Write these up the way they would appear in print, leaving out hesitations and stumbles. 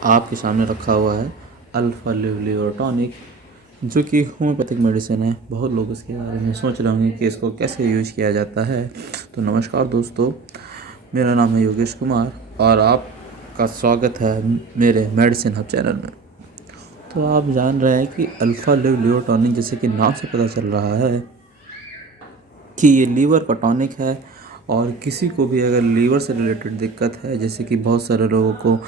आपके सामने रखा हुआ है अल्फा लिवर टॉनिक, जो कि होम्योपैथिक मेडिसिन है। बहुत लोग इसके बारे में सोच रहे होंगे कि इसको कैसे यूज किया जाता है। तो नमस्कार दोस्तों, मेरा नाम है योगेश कुमार और आपका स्वागत है मेरे मेडिसिन हब चैनल में। तो आप जान रहे हैं कि अल्फा लिवर टॉनिक, जैसे कि नाम से पता चल रहा है कि ये लीवर का टॉनिक है। और किसी को भी अगर लीवर से रिलेटेड दिक्कत है, जैसे कि बहुत सारे लोगों को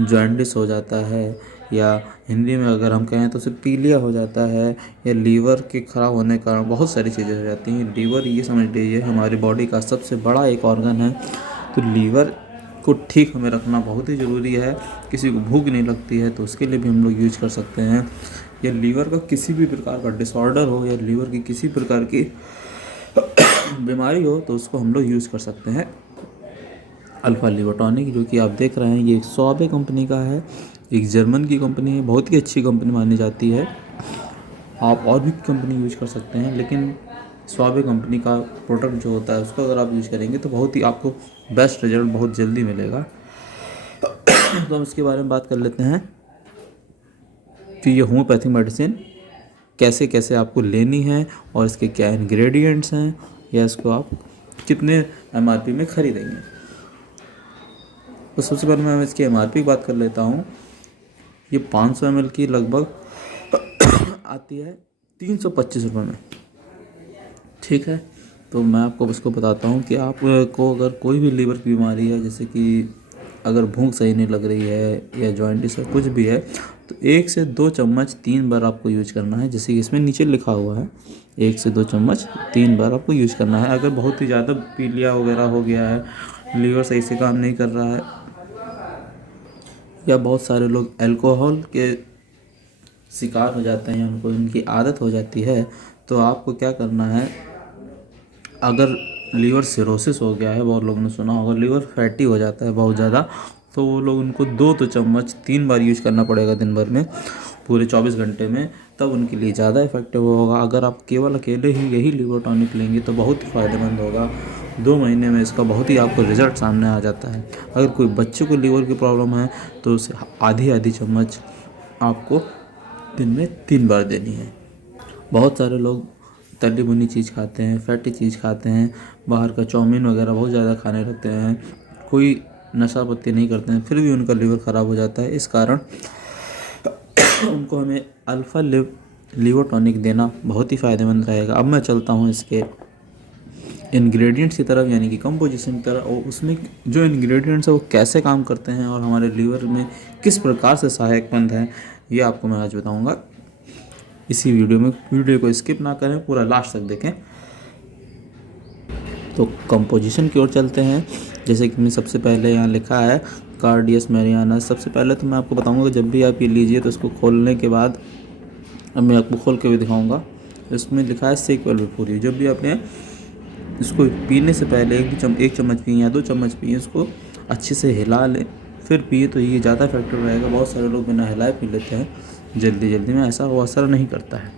जॉन्डिस हो जाता है, या हिंदी में अगर हम कहें तो उसे पीलिया हो जाता है, या लीवर के ख़राब होने के कारण बहुत सारी चीज़ें हो जाती हैं। लीवर, ये समझ लीजिए, हमारी बॉडी का सबसे बड़ा एक ऑर्गन है। तो लीवर को ठीक हमें रखना बहुत ही ज़रूरी है। किसी को भूख नहीं लगती है तो उसके लिए भी हम लोग यूज कर सकते हैं। या लीवर का किसी भी प्रकार का डिसऑर्डर हो, या लीवर की किसी प्रकार की बीमारी हो, तो उसको हम लोग यूज़ कर सकते हैं अल्फा लिवर टॉनिक, जो कि आप देख रहे हैं। ये एक स्वाबे कंपनी का है, एक जर्मन की कंपनी है, बहुत ही अच्छी कंपनी मानी जाती है। आप और भी कंपनी यूज कर सकते हैं, लेकिन स्वाबे कंपनी का प्रोडक्ट जो होता है उसको अगर आप यूज करेंगे तो बहुत ही आपको बेस्ट रिजल्ट बहुत जल्दी मिलेगा। तो हम इसके बारे में बात कर लेते हैं कि ये होम्योपैथिक मेडिसिन कैसे कैसे आपको लेनी है और इसके क्या इंग्रेडिएंट्स हैं, या इसको आप कितने एमआरपी में ख़रीदेंगे। तो सबसे पहले मैं इसकी एमआरपी की बात कर लेता हूँ। ये 500 ml की लगभग आती है 325 रुपये में। ठीक है, तो मैं आपको उसको बताता हूँ कि आपको अगर कोई भी लीवर की बीमारी है, जैसे कि अगर भूख सही नहीं लग रही है या जॉइंटिस है, कुछ भी है, तो 1 से 2 चम्मच 3 बार आपको यूज करना है। जैसे कि इसमें नीचे लिखा हुआ है 1 से 2 चम्मच 3 बार आपको यूज करना है। अगर बहुत ही ज़्यादा पीलिया वगैरह हो गया है, लीवर सही से काम नहीं कर रहा है, या बहुत सारे लोग अल्कोहल के शिकार हो जाते हैं, उनको इनकी आदत हो जाती है, तो आपको क्या करना है, अगर लीवर सिरोसिस हो गया है, बहुत लोगों ने सुना होगा, लीवर फैटी हो जाता है बहुत ज़्यादा, तो वो लोग उनको 2 चम्मच 3 बार यूज करना पड़ेगा दिन भर में, पूरे 24 घंटे में, तब उनके लिए ज़्यादा इफेक्टिव होगा। अगर आप केवल अकेले ही यही लीवर टॉनिक लेंगे तो बहुत ही फ़ायदेमंद होगा। 2 महीने में इसका बहुत ही आपको रिजल्ट सामने आ जाता है। अगर कोई बच्चे को लीवर की प्रॉब्लम है तो उसे आधी आधी चम्मच आपको दिन में 3 बार देनी है। बहुत सारे लोग तली भुनी चीज़ खाते हैं, फैटी चीज़ खाते हैं, बाहर का चाउमीन वगैरह बहुत ज़्यादा खाने लगते हैं, कोई नशा पत्ती नहीं करते हैं, फिर भी उनका लीवर ख़राब हो जाता है। इस कारण उनको हमें अल्फ़ा लीवर टॉनिक देना बहुत ही फ़ायदेमंद रहेगा। अब मैं चलता हूँ इसके इंग्रेडिएंट्स की तरफ, यानी कि कंपोजिशन की तरफ, और उसमें जो इंग्रेडिएंट्स है वो कैसे काम करते हैं और हमारे लीवर में किस प्रकार से सहायकमंद हैं, ये आपको मैं आज बताऊँगा इसी वीडियो में। वीडियो को स्किप ना करें, पूरा लास्ट तक देखें। तो कंपोजिशन की ओर चलते हैं। जैसे कि मैं सबसे पहले यहाँ लिखा है कार्डियस मैरियानस। सबसे पहले तो मैं आपको बताऊंगा कि जब भी आप ये लीजिए तो इसको खोलने के बाद, अब मैं आपको खोल के भी दिखाऊंगा, इसमें लिखा है सेक्वेल बिफोर यू। जब भी आपने इसको पीने से पहले 1 चम्मच पिए या 2 चम्मच पिए, इसको अच्छे से हिला लें फिर पिए, तो ये ज़्यादा इफेक्टिव रहेगा। बहुत सारे लोग बिना हिलाए पी लेते हैं जल्दी जल्दी में, ऐसा वो असर नहीं करता है।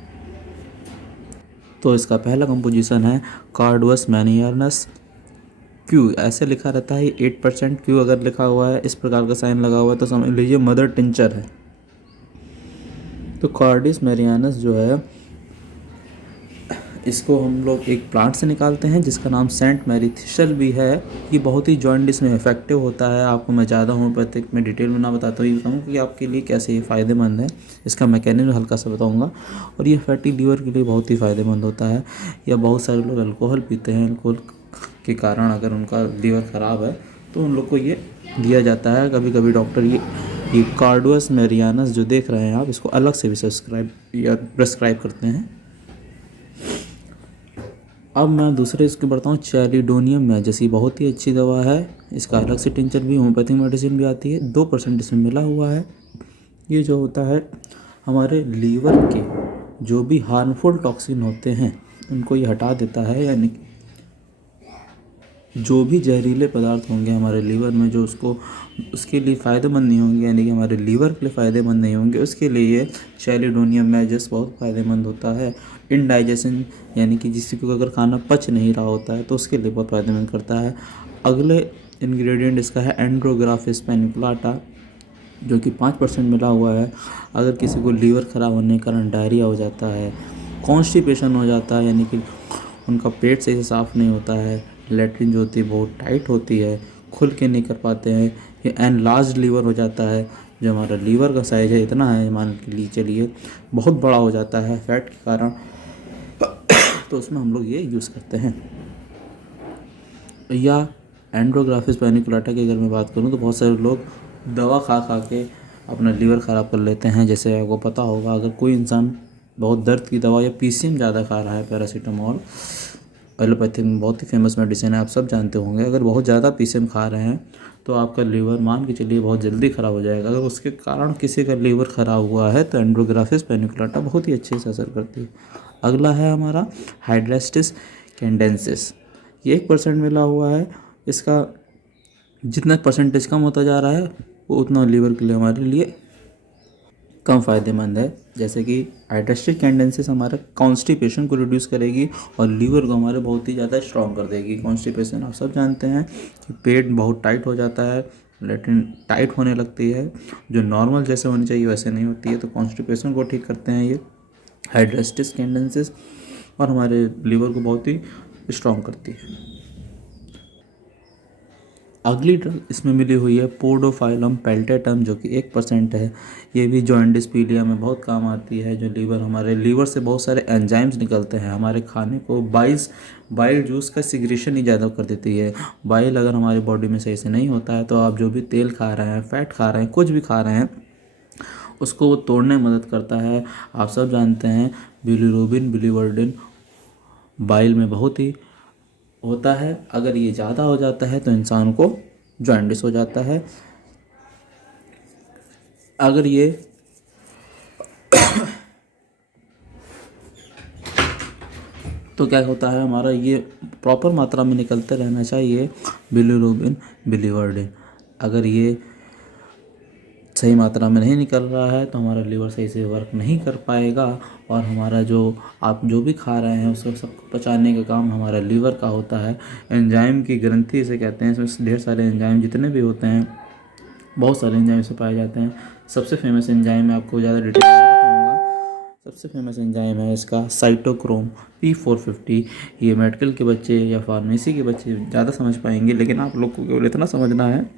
तो इसका पहला कंपोजिशन है कार्डुअस मैनियरनस क्यू। ऐसे लिखा रहता है 8% क्यू, अगर लिखा हुआ है इस प्रकार का साइन लगा हुआ है तो समझ लीजिए मदर टिंचर है। तो कार्डियस मैरियानस जो है, इसको हम लोग एक प्लांट से निकालते हैं जिसका नाम सेंट मैरी थिसल भी है। ये बहुत ही जॉइंटिस में इफेक्टिव होता है। आपको मैं ज़्यादा होम्योपैथिक में डिटेल में ना बताता हूँ, ये बताऊँ कि आपके लिए कैसे ये फ़ायदेमंद है, इसका मैकेनिज्म हल्का सा बताऊँगा। और ये फैटी लीवर के लिए बहुत ही फ़ायदेमंद होता है। या बहुत सारे लोग अल्कोहल पीते हैं, अल्कोहल के कारण अगर उनका लीवर ख़राब है तो उन लोग को ये दिया जाता है। कभी कभी डॉक्टर ये कार्डुअस मैरियानस जो देख रहे हैं आप, इसको अलग से भी सब्सक्राइब या प्रेस्क्राइब करते हैं। अब मैं दूसरे इसके बढ़ता हूँ, चैलिडोनियम में, जैसी बहुत ही अच्छी दवा है। इसका अलग से टिंचर भी, होम्योपैथिक मेडिसिन भी आती है, 2% इसमें मिला हुआ है। ये जो होता है हमारे लीवर के जो भी हार्मफुल टॉक्सिन होते हैं उनको ये हटा देता है। यानी जो भी जहरीले पदार्थ होंगे हमारे लीवर में, जो उसके लिए फ़ायदेमंद नहीं होंगे, यानी कि हमारे लीवर के लिए फ़ायदेमंद नहीं होंगे, उसके लिए चैलिडोनियम मैजस बहुत फ़ायदेमंद होता है। इनडाइजेशन, यानी कि जिससे को अगर खाना पच नहीं रहा होता है तो उसके लिए बहुत फ़ायदेमंद करता है। अगले इंग्रेडिएंट इसका है एंड्रोग्राफिस पैनिकुलाटा। जो कि 5% मिला हुआ है। अगर किसी को लीवर ख़राब होने के कारण डायरिया हो जाता है, कॉन्स्टिपेशन हो जाता है, यानी कि उनका पेट सही से साफ़ नहीं होता है, लैट्रिन जो होती है बहुत टाइट होती है, खुल के नहीं कर पाते हैं, या एनलार्ज लीवर हो जाता है, जो हमारा लीवर का साइज़ है इतना है, मान के लिए चलिए बहुत बड़ा हो जाता है फैट के कारण, तो उसमें हम लोग ये यूज़ करते हैं। या एंड्रोग्राफिस पैनिकुलाटा की अगर मैं बात करूँ तो बहुत सारे लोग दवा खा खा के अपना लीवर ख़राब कर लेते हैं। जैसे आपको पता होगा, अगर कोई इंसान बहुत दर्द की दवा या पीसीएम ज़्यादा खा रहा है, पैरासीटामॉल एलोपैथिक में बहुत ही फेमस मेडिसिन है, आप सब जानते होंगे, अगर बहुत ज़्यादा पीसीएम खा रहे हैं तो आपका लीवर मान के चलिए बहुत जल्दी ख़राब हो जाएगा। अगर उसके कारण किसी का लीवर ख़राब हुआ है तो एंड्रोग्राफिस पैनिकुलाटा बहुत ही अच्छे से असर करती है। अगला है हमारा हाइड्रेस्टिस कैंडेंसिस, ये 1% मिला हुआ है। इसका जितना परसेंटेज कम होता जा रहा है वो उतना लीवर के लिए हमारे लिए कम फ़ायदेमंद है। जैसे कि हाइड्रेस्टिक कैंडेंसिस हमारा कॉन्स्टिपेशन को रिड्यूस करेगी और लीवर को हमारे बहुत ही ज़्यादा स्ट्रॉन्ग कर देगी। कॉन्स्टिपेशन आप सब जानते हैं कि पेट बहुत टाइट हो जाता है, लेट्रिन टाइट होने लगती है, जो नॉर्मल जैसे होनी चाहिए वैसे नहीं होती है, तो कॉन्स्टिपेशन को ठीक करते हैं ये हाइड्रेस्टिस कैंडेंसिस, और हमारे लीवर को बहुत ही स्ट्रॉन्ग करती है। अगली ड्रग इसमें मिली हुई है पोडोफाइलम पेल्टेटम, जो कि 1% है। ये भी जॉइंटिस पीलिया में बहुत काम आती है। जो हमारे लीवर से बहुत सारे एंजाइम्स निकलते हैं, हमारे खाने को बाइल जूस का सिग्रेशन ही ज़्यादा कर देती है। बाइल अगर हमारी बॉडी में सही से नहीं होता है तो आप जो भी तेल खा रहे हैं, फैट खा रहे हैं, कुछ भी खा रहे हैं, उसको वो तोड़ने में मदद करता है। आप सब जानते हैं बिलीरुबिन बिलीवर्डिन बाइल में बहुत ही होता है। अगर ये ज़्यादा हो जाता है तो इंसान को जॉन्डिस हो जाता है। अगर ये तो क्या होता है, हमारा ये प्रॉपर मात्रा में निकलते रहना चाहिए बिलीरुबिन बिलीवर्डिन। अगर ये सही मात्रा में नहीं निकल रहा है तो हमारा लीवर सही से वर्क नहीं कर पाएगा, और हमारा जो आप जो भी खा रहे हैं उसको सबको पचाने का काम हमारा लीवर का होता है। एंजाइम की ग्रंथि इसे कहते हैं। इसमें ढेर सारे एंजाइम जितने भी होते हैं, बहुत सारे एंजाइम इसे पाए जाते हैं। सबसे फेमस एंजाइम है, आपको ज़्यादा डिटेल में बताऊँगा, सबसे फेमस एंजाइम है इसका साइटोक्रोम P450। ये मेडिकल के बच्चे या फार्मेसी के बच्चे ज़्यादा समझ पाएंगे, लेकिन आप लोग को केवल इतना समझना है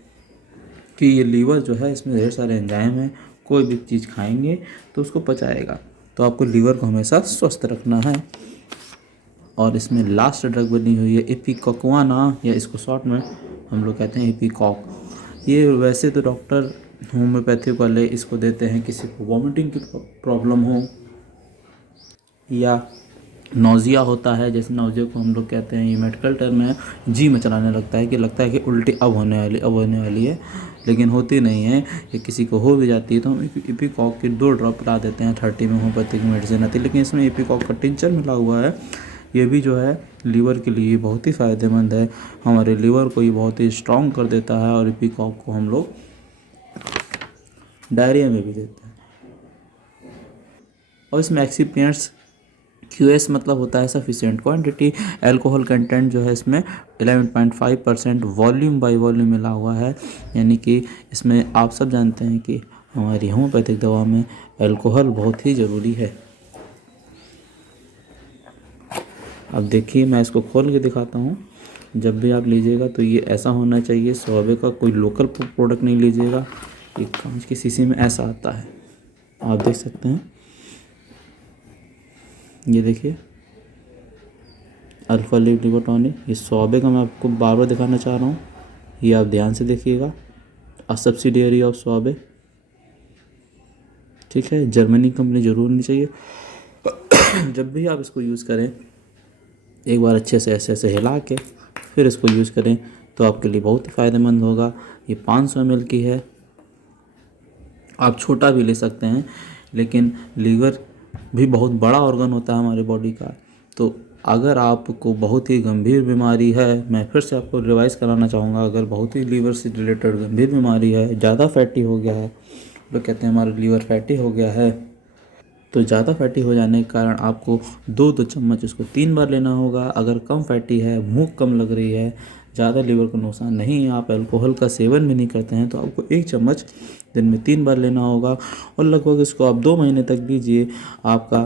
कि ये लीवर जो है इसमें ढेर सारे एंजाइम हैं, कोई भी चीज़ खाएंगे तो उसको पचाएगा। तो आपको लीवर को हमेशा स्वस्थ रखना है। और इसमें लास्ट ड्रग बनी हुई है इपिकॉकवाना, या इसको शॉर्ट में हम लोग कहते हैं इपिकॉक। ये वैसे तो डॉक्टर होम्योपैथिक वाले इसको देते हैं किसी को वॉमिटिंग की प्रॉब्लम हो या नौजिया होता है। जैसे नौजिया को हम लोग कहते हैं, ये मेडिकल टर्म है, जी मचलाने लगता है कि उल्टी अब होने वाली है, लेकिन होती नहीं है। ये किसी को हो भी जाती है तो हम इपिकॉक की 2 ड्रॉप पिला देते हैं। 30 में होम्योपैथिक मेडिसिन आती है, लेकिन इसमें इपिकॉक का टिंचर मिला हुआ है। ये भी जो है लीवर के लिए बहुत ही फ़ायदेमंद है, हमारे लीवर को ये बहुत ही स्ट्रॉन्ग कर देता है। और इपिकॉक को हम लोग डायरिया में भी देते हैं। और इसमें एक्सिपिएंट्स QS मतलब होता है सफिशिएंट क्वांटिटी। अल्कोहल कंटेंट जो है इसमें 11.5% वॉल्यूम बाय वॉल्यूम मिला हुआ है, यानी कि इसमें आप सब जानते हैं कि हमारी होम्योपैथिक दवा में अल्कोहल बहुत ही ज़रूरी है। अब देखिए मैं इसको खोल के दिखाता हूँ। जब भी आप लीजिएगा तो ये ऐसा होना चाहिए, सौबे का कोई लोकल प्रोडक्ट नहीं लीजिएगा। ये कांच की शीशी में ऐसा आता है, आप देख सकते हैं। ये देखिए अल्फा लीव लिपोटॉनिक, ये सौबे का मैं आपको बार बार दिखाना चाह रहा हूँ, ये आप ध्यान से देखिएगा। अ सब्सिडियरी ऑफ सौबे, ठीक है, जर्मनी कंपनी जरूर होनी चाहिए। जब भी आप इसको यूज़ करें एक बार अच्छे से ऐसे हिला के फिर इसको यूज़ करें तो आपके लिए बहुत ही फ़ायदेमंद होगा। ये 500 ml की है, आप छोटा भी ले सकते हैं, लेकिन लीवर भी बहुत बड़ा ऑर्गन होता है हमारे बॉडी का। तो अगर आपको बहुत ही गंभीर बीमारी है, मैं फिर से आपको रिवाइज़ कराना चाहूँगा, अगर बहुत ही लीवर से रिलेटेड गंभीर बीमारी है, ज़्यादा फैटी हो गया है, लोग कहते हैं हमारा लीवर फैटी हो गया है, तो ज़्यादा फैटी हो जाने के कारण आपको 2-2 चम्मच इसको 3 बार लेना होगा। अगर कम फैटी है, भूख कम लग रही है, ज़्यादा लीवर को नुकसान नहीं है। आप अल्कोहल का सेवन भी नहीं करते हैं तो आपको 1 चम्मच दिन में 3 बार लेना होगा और लगभग इसको आप 2 महीने तक लीजिए। आपका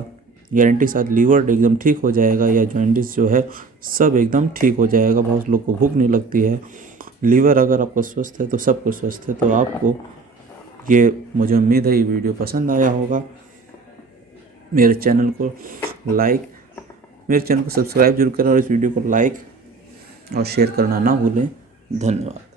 गारंटी के साथ लीवर एकदम ठीक हो जाएगा या जॉइंटिस जो है सब एकदम ठीक हो जाएगा। बहुत लोग को भूख नहीं लगती है। लीवर अगर आपका स्वस्थ है तो सब कुछ स्वस्थ है। तो आपको ये, मुझे उम्मीद है ये वीडियो पसंद आया होगा। मेरे चैनल को सब्सक्राइब जरूर करें और इस वीडियो को लाइक और शेयर करना ना भूलें। धन्यवाद।